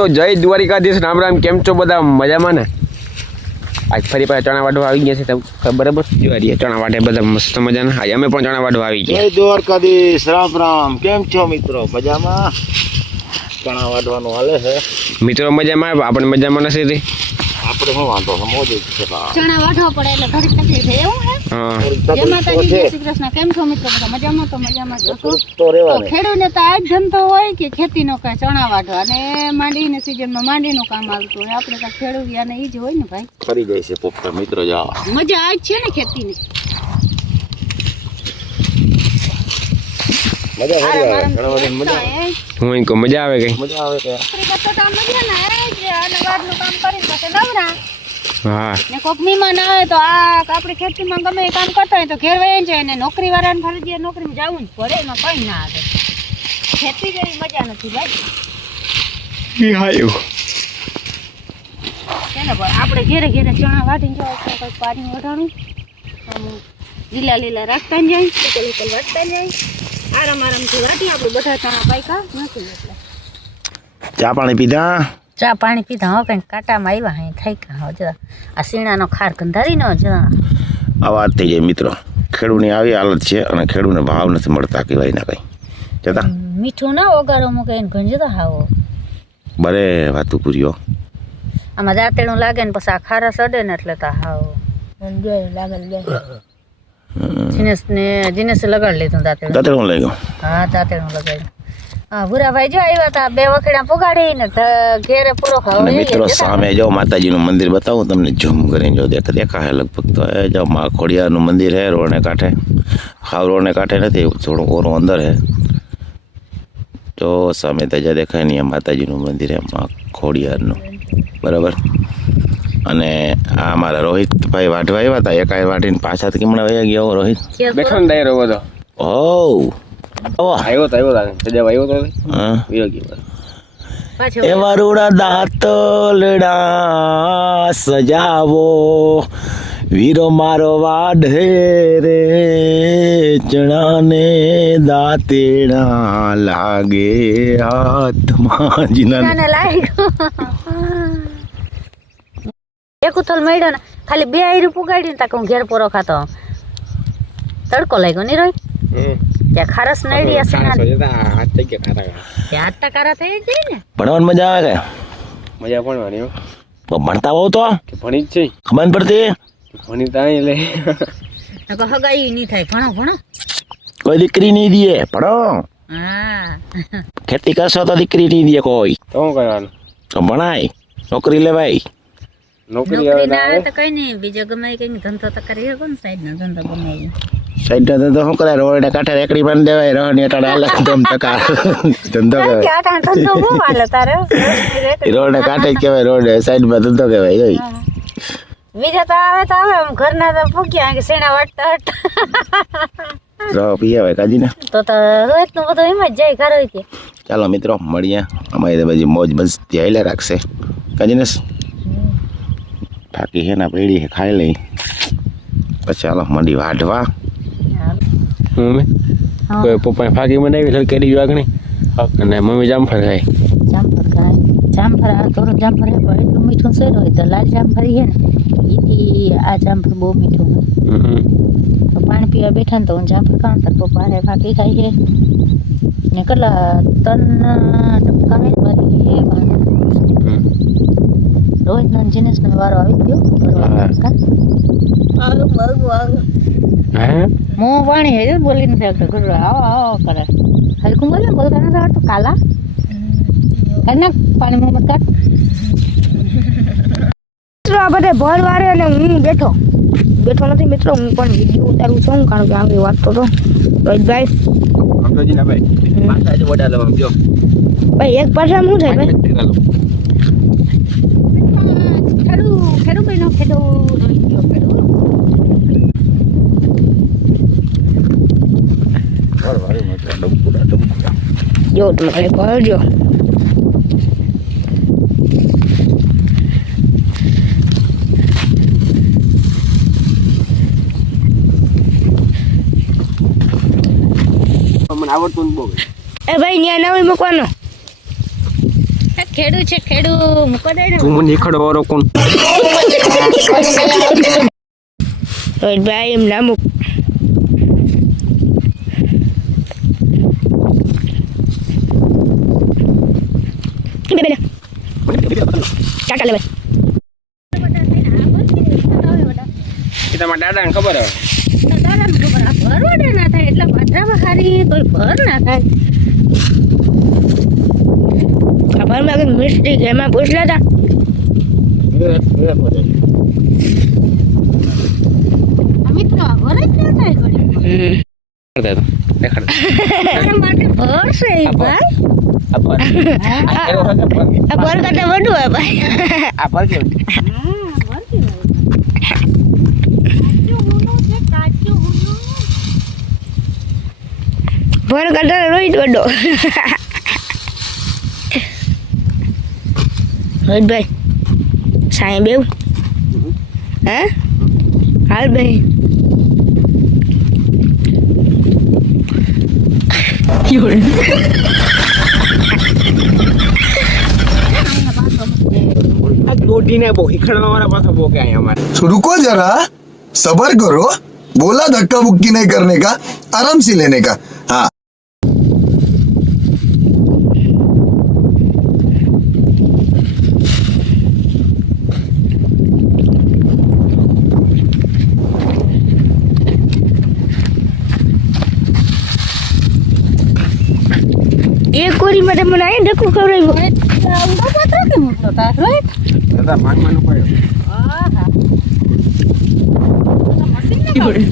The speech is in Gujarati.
તો જય દ્વારિકાધીશ રામ રામ કેમ છો બધા? મજામાં ને? આજ ફરી પાછા ચણા વાડવા આવી ગયા છે તો ખબર બરાબર જોઈ ચણા વાટે બધા મસ્ત મજાના. આજે અમે પણ ચણા વાડવા આવી ગયા. જય દ્વારકાધીશ રામ રામ. કેમ છો મિત્રો? મજામાં? ચણા વાટવાનું હાલે છે. મિત્રો મજામાં? આપણે મજામાં નથી રહી આપણે શું વાંધો છે મોજ છે. ચણા વાઢવા પડે એટલે ઘણી તકલીફ છે. એવું જય માતાજી છે જય શ્રી કૃષ્ણ કેમ છો મિત્રો બધા? મજામાં તો મજામાં જ તો તો ખેડૂતને તો આ જ ધંધો હોય કે ખેતીનો કાંઈ ચણા વાઢવા અને માંડીની સિઝનમાં માંડીનું કામ આવતું હોય. આપણે તો ખેડૂતિયાને એ જ હોય ને ભાઈ? ફરી જાય છે પોપટા મિત્રો જાઓ. મજા આ જ છે ને ખેતીની? મજા આવે. મજા કઈ? મજા આવે હા. ને કોક મહેમાન આવે તો આ આપણી ખેતીમાં ગમે એ કામ કરતા હોય તો ઘેર વહી જાય ને નોકરી વાળાને ફરજિયાત નોકરીમાં જવું જ પડે એમાં કઈ ના આવે. ખેતી જેવી મજા નથી ભાઈ હાયું છે ને ભાઈ આપણે ઘેરે ઘેરે ચણા વાટીને જવા તો કંઈક પાણી વઢાણું આમ લીલા લીલા રાખતા ને જાય લીકલ લીકલ વાટતા જાય. આરામ આરામથી વાટી આપણે બધા ચણા પાયકા નથી એટલે. ચા પાણી પીધા? ચા પાણી પીધા હવે કંઈક કાંટામાં આવ્યા હે થઈ ગયા હવે જરા આ શીણાનો ખાર કંધારી ન જરા આ વાત થઈ જાય મિત્રો. ખેડૂની આવી હાલત છે અને ખેડૂને ભાવ નથી મળતા કહેવાય ના કંઈ. જતા મીઠું ના ઓગારો મૂકે એને ઘણી જતા હાવો. બરે વાતું પૂર્યો આમાં દાંતેડું લાગે ને પછી આ ખારા સડે ને એટલે તો હાવ. જીનેશ ને જીનેસ લગાડી લીધું દાંતેડું. દાંતરે લઈ ગયો? હા દાંતેડું લગાડ્યું. હા ભૂરાભાઈ જો આવ્યા હતા બે વખડા પુગાડી ને ઘેરે પૂરો ખાવ મિત્રો સામે જો માતાજીનું મંદિર બતાવું તમને ઝૂમ કરીને જો દેખ દેખા હે લગભગ તો એ જો મા ખોડિયારનું મંદિર હે રોડને કાંઠે. હાવ રોડને કાંઠે નથી થોડું ઓરું અંદર હે. જો સામે તજા દેખાય ને માતાજીનું મંદિર હે મા ખોડિયારનું બરાબર? અને આ અમારા રોહિતભાઈ વાઢવા આવ્યા હતા એકાએ વાઢીને પાછા કેમણા વયા ગયા રોહિત. બેઠો ને ડાયરો બધો. ઓ આવ્યો તો આવ્યો તો સજા આવ્યો તો હા. વયો ગયો પાછો એ વરુડા દાંતલડા સજાવો. વીરો મારો વાઢે રે ચણાને દાંતેડા લાગે હાથમાં. જીના લાગ્યો. એક ઉથલ મળ્યો ને ખાલી બે આયરું પુગાડી ને તાકે હું ઘેર પોરો ખાતો. તડકો લાગ્યો નહીં રોય? ત્યાં ખારસ નડી હશે હાથ થઈ ગયા ખાતા ત્યાં હાથ ટકારા થઈ જાય ને. ભણવાનું મજા આવે મજા ભણવાની ભણતા હોવ તો? ભણી જ છે ખબર પડતી? ભણી તો લે. હગાઈ નહીં થાય. ભણો ભણો. કોઈ દીકરી નહીં દે ભણો. ખેતી કરશો તો દીકરી નહીં દે કોઈ. તો શું કરવાનું? તો ભણાય. નોકરી લેવાય. નોકરી આવે તો કઈ નહીં. બીજો ગમે કઈ ધંધો તો કરી શકો ને સાઈડ નો ધંધો ગમે એ. સાઈડ તો શું કરે રોડ કાંઠે રેકડી બાંધી દેવાય રોડ અટાડે હાલે ધમ ટકા ધંધો કહેવાય. રોડ કાંઠે કહેવાય રોડ સાઈડમાં ધંધો કહેવાય જોઈ. બીજા તો આવે તો આવે આમ ઘરના તો પૂગ્યા કે શેણા વાટતા વાટતા. રો પી આવે કાજીને. તો તો રોહિતનું બધું એમ જ જાય ઘર હોય ચાલો મિત્રો મળીએ. અમારી બધી મોજ મસ્તી હાલે રાખશે. કાજીને બાકી હેના ને પેઢી ખાઈ લઈ. પછી ચાલો મંડી વાઢવા. મમ્મી? કોઈ પપ્પાએ ફાકી બનાવી એટલે કરી વાગણી અને મમ્મી જામફળ ખાય. જામફળ ખાય. જામફળ આ થોડું જામફળ હે તો એટલું મીઠું સર હોય તો લાલ જામફળી છે ને એથી આ જામફળ બહુ મીઠું હોય. તો પાણી પીવા બેઠા ને તો હું જામફળ ખાઉં તો પપ્પા હારે ફાકી ખાય છે. ને કેટલા ત્રણ ટપકા મેં ભરી છે. રોહિત નો જીનેશ વારો આવી ગયો હા. હા પાણી હે બોલી નથી આવતો. ગુરુ આવો આવો કરે. હલકું બોલે બોલતા નથી આવડતું કાલા. કાઢ નાખ પાણી મોં કાઢ. આ બધે ભર વારે અને હું બેઠો. બેઠો નથી મિત્રો હું પણ વીડિયો ઉતારું છું કારણ કે આવી વાત તો રોહિતભાઈ ભાઈ એક પાછા શું થાય ભાઈ? ખેડૂ ખેડૂ ભાઈ નો ખેડૂ જો તમે ખાલી કરજો મને આવડતું જ બહુ એ ભાઈ ન્યા નવી મૂકવાનો એક ખેડૂ છે ખેડૂ મૂકો દે ને તું મને ખડો વાળો કોણ રોહિતભાઈ એમ ના મૂક બે બે ટાટા લે એ તમારા દાદાને ખબર હવે દાદાને ખબર આ ભરવાડે ના થાય એટલે ભાદરામાં હારી કોઈ ભર ના થાય ખબરમાં કંઈક મિસ્ટેક એમાં પૂછલા હતા આ મિત્રો ભર જ ના થાય ઘડી દેખાડ માટે ભરશે છે ભાઈ આ બોલ કરતા વધુ હોય ભાઈ આ કેવું બોલ કરતા રોહિત વડો રોહિતભાઈ સાંઈ બેવ હે હાલ ભાઈ આ દોઢીને બહુ ઈખડવા વાળા પાછા બહુ કે અહીંયા અમારે रुको जरा सबर करो बोला धक्का मुक्की नहीं करने का आराम से लेने का हाँ એક કોરી માટે મને આઈ ડકું ખવડાવ્યું ઊંડો પત્ર કે મોટો તાર રોહિત દાદા ભાગવાનું પડ્યો આહા તો મશીન ને કાઢ.